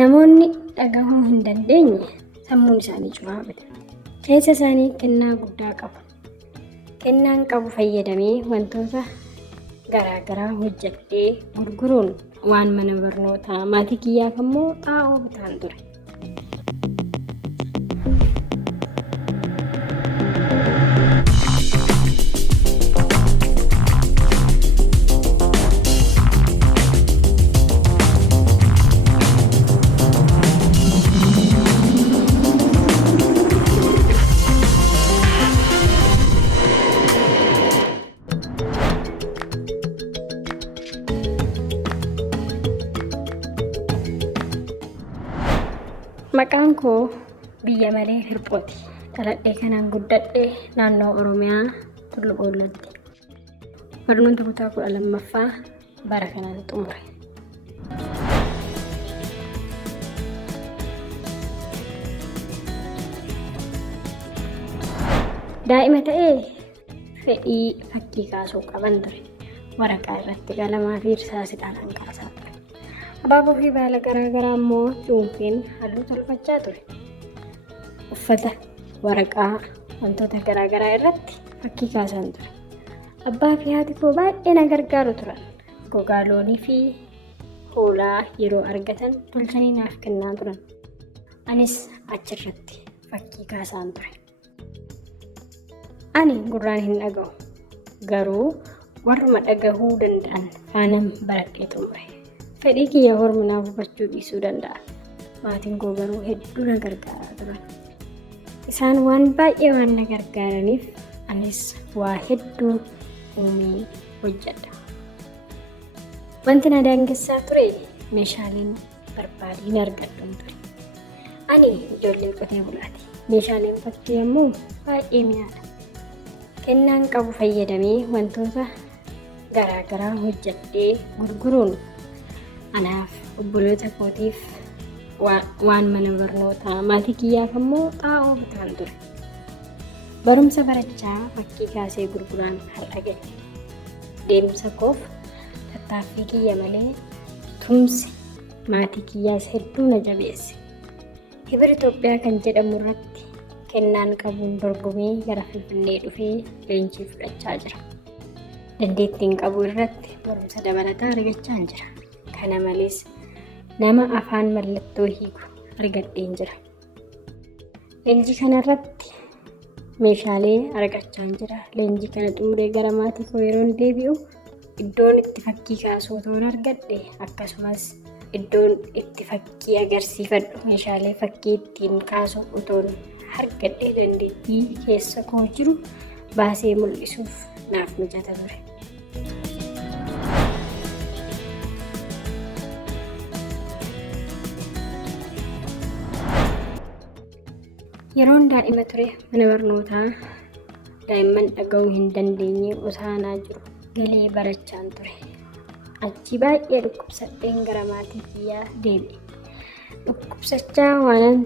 Namoonni dhagahuu hin dandeenye sammuun isaanii cufaafate. Keessa isaanii kennaa guddaa qabu. Kennaan qabu fayyadamee wantoota garaagaraa hojjedhee gurguruun waan mana barnootaa maatii kiyyaaf immoo xaa'oo bitaan ture. Maqaan koo Biyya Malee Hirphooti. Dhaladhee kanaan guddadhee naannoo Oromiyaa Tullu Boollatti. Barnoota kutaa 12ffaa bara kanaan xumure. Daa'ima ta'ee fedhii fakkii kaasuu qaban ture. Waraqaa irratti qalamaa fi irsaasiidhaan kaasaa ture. Abaaboo fi baala garaagaraa immoo cuunfeen halluu tolfachaa ture. Uffata, waraqaa, wantoota garaagaraa irratti fakkii kaasan ture. Abbaa fi haati koo baay'ee na gargaaru turan. Gogaa loonii fi hoolaa yeroo argatan tolchanii naaf kennaa turan. Anis achirratti fakkii kaasaan ture. Ani gurraan hin dhaga'u. Garuu warruma dhagahuu danda'an faanan baradhee xumure. Fedhii kiyya hormunaaf hubachuu dhiisuu danda'a. Maatiin koo garuu hedduu na gargaaraa turan. Isaan waan baay'ee waan na gargaaraniif anis waa hedduu uumee hojjedha. Wanti na daangessaa ture meeshaaleen barbaadiin argadhuun ture. Ani ijoollee qotee bulaati. Meeshaaleen fakkii immoo baay'ee mi'aadha. Kennaan qabu fayyadamee wantoota garaagaraa hojjedhee gurguruun anaaf obboloota kootiif waan mana barnootaa maatii kiyyaaf immoo xaa'oo bitaan ture. Barumsa barachaa fakkii kaasee gurguraan har'a gahe. Deemsa koof tattaaffii kiyya malee tumsi maatii kiyyaas hedduu na jabeesse. Hibir Itoophiyaa kan jedhamu irratti kennaan qabuun dorgomee gara Finfinnee dhufee leenjii fudhachaa jira. Dandeettiin qabu irratti barumsa dabalataa argachaa jira. Kana malees nama afaan mallattoo hiiku argadheen jira. Leenjii kanarratti meeshaalee argachaa jira. Leenjii kana xumuree gara maatii koo yeroon deebi'u iddoon itti fakkii kaasuu toon argadhe akkasumas iddoon itti fakkii agarsiifadhu meeshaalee fakkii ittiin kaasuu utoon argadhe dandeettii keessa koo jiru baasee mul'isuuf naaf mijata ture. Yeroon daa'ima ture mana barnootaa daa'imman dhaga'uu hin dandeenye osaanaa jiru galee barachaan ture. Achi baay'ee dhukkubsadheen gara maatii kiyyaa deebi'e. Dhukkubsachaa waanan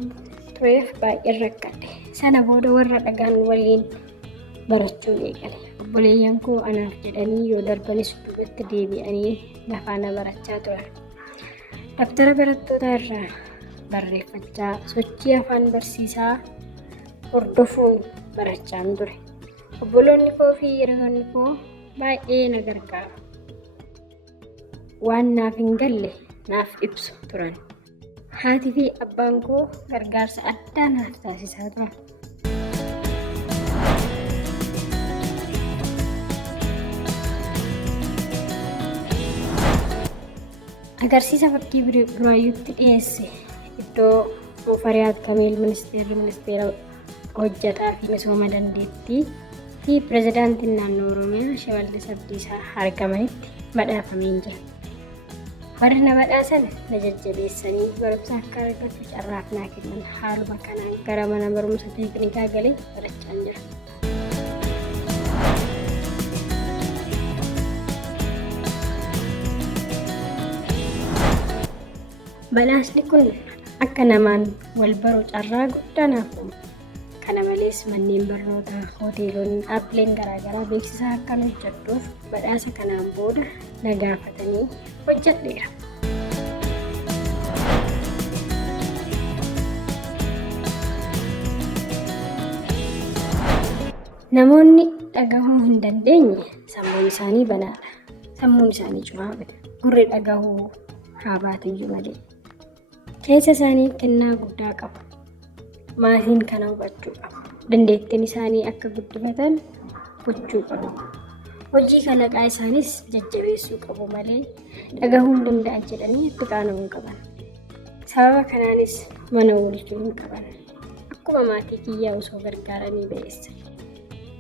tureef baay'ee rakkadhe. Sana booda warra dhagaan waliin barachuu eegale. Obboleeyyan koo anaaf jedhanii yoo darbanis duubatti deebi'anii lafaana barachaa turan. Dabtara barattootaa irraa barreeffachaa sochii afaan barsiisaa hordofuun barachaan ture. Obboloonni koo fi hiriyoonni koo baay'ee na gargaaru. Waan naaf hin galle naaf ibsu turan. Haatii fi abbaan koo gargaarsa addaa naaf taasisaa turan. Agarsiisa fakkii Buraayyuutti dhiyeesse iddoo Mufariyaat Kamil ministeera hojjetaa fi misooma dandeettii fi pirezidaantiin naannoo Oromiyaa Shimallis Abdiisaa argamanitti badhaafameen jira. Warri na badhaasan na jajjabeessanii barumsa akka argatu carraaf naa kennan. Haaluma kanaan gara mana barumsa teeknikaa galee barachaa jira. Badhaasni kun akka namaan wal baru carraa guddaa naaf uume. Kana malees manneen barnootaa, hoteelonni, dhaabbileen garaagaraa beeksisa akkan hojjedhuuf badhaasa kanaan booda na gaafatanii hojjedheera. Namoonni dhagahuu hin dandeenye sammuun isaanii banaadha. Sammuun isaanii cufaadha. Gurri dhagahuu haa baatiyyuu malee. Keessa isaanii kennaa guddaa qabu. Maatiin kana hubachuu qabu. Dandeettiin isaanii akka guddifatan gochuu qabu. Hojii kalaqaa isaanis jajjabeessuu qabu malee dhagahuu hin danda'an jedhanii itti qaana'uu hin qaban. Sababa kanaanis mana oolchuu hin qaban. Akkuma maatii kiyyaa osoo gargaaranii ba'eessa.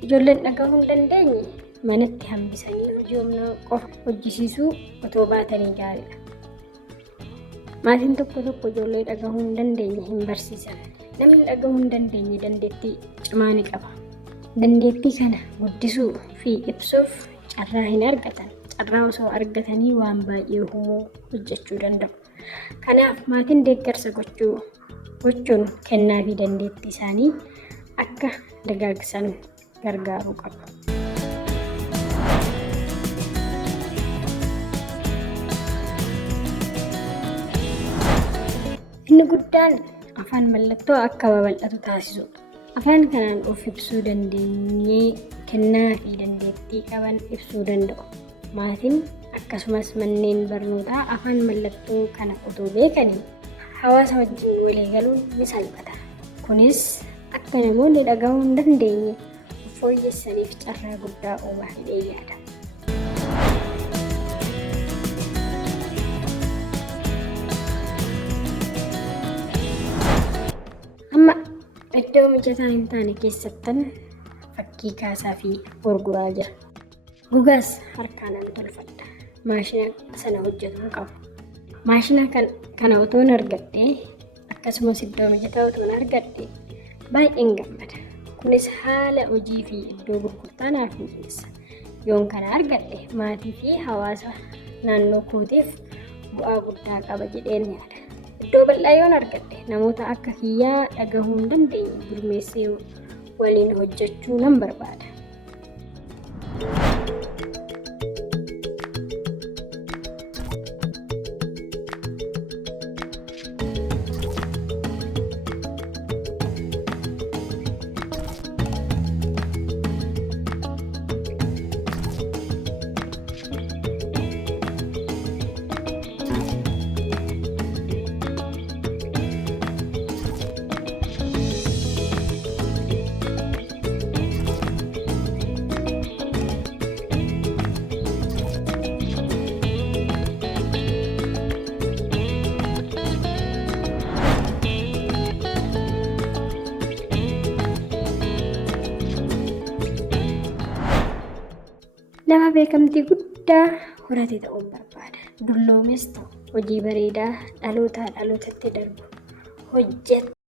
Ijoolleen dhagahuu hin dandeenye manatti hambisanii hojii humna qofa hojjisiisuu otoo baatanii gaariidha. Maatiin tokko ijoollee dhagahuu hin dandeenye hin barsiisan. Namni dhagahuu hin dandeenye dandeettii cimaa ni qaba. Dandeettii kana guddisuu fi ibsuuf carraa hin argatan. Carraa osoo argatanii waan baay'ee humuu hojjechuu danda'u. Kanaaf maatiin deeggarsa gochuun kennaa fi dandeettii isaanii akka dagaagsan gargaaruu qabu. Inni guddaan afaan mallattoo akka babal'atu taasisudha. Afaan kanaan of ibsuu dandeenyee kennaa fi dandeettii qaban ibsuu danda'u. Maatiin akkasumas manneen barnootaa afaan mallattoo kana otoo beekanii hawaasa wajjin walii galuun ni salphata. Kunis akka namoonni dhagahuu hin dandeenye fooyyessaniif carraa guddaa uumaa hidhee yaada. Amma iddoo mijataa hin taane keessattan fakkii kaasaa fi gurguraa jira. Gogaas harkaan tolfadha. Maashina sana hojjetuu qabu. Maashina kana otoon argadhee akkasumas iddoo mijataa otoon argadhee baay'een gammada. Kunis haala hojii fi iddoo gurgurtaa naaf mijeessa. Yoon kana argadhe maatii fi hawaasa naannoo kootiif bu'aa guddaa qaba jedheen yaada. Iddoo bal'aa yoon argadhe namoota akka kiyyaa dhagahuu hin dandeenye gurmeessee waliin hojjechuu nan barbaada. Nama beekamtii guddaa horate ta'uun barbaada. Dulloomes ta'u hojii bareedaa dhalootaa dhalootatti darbu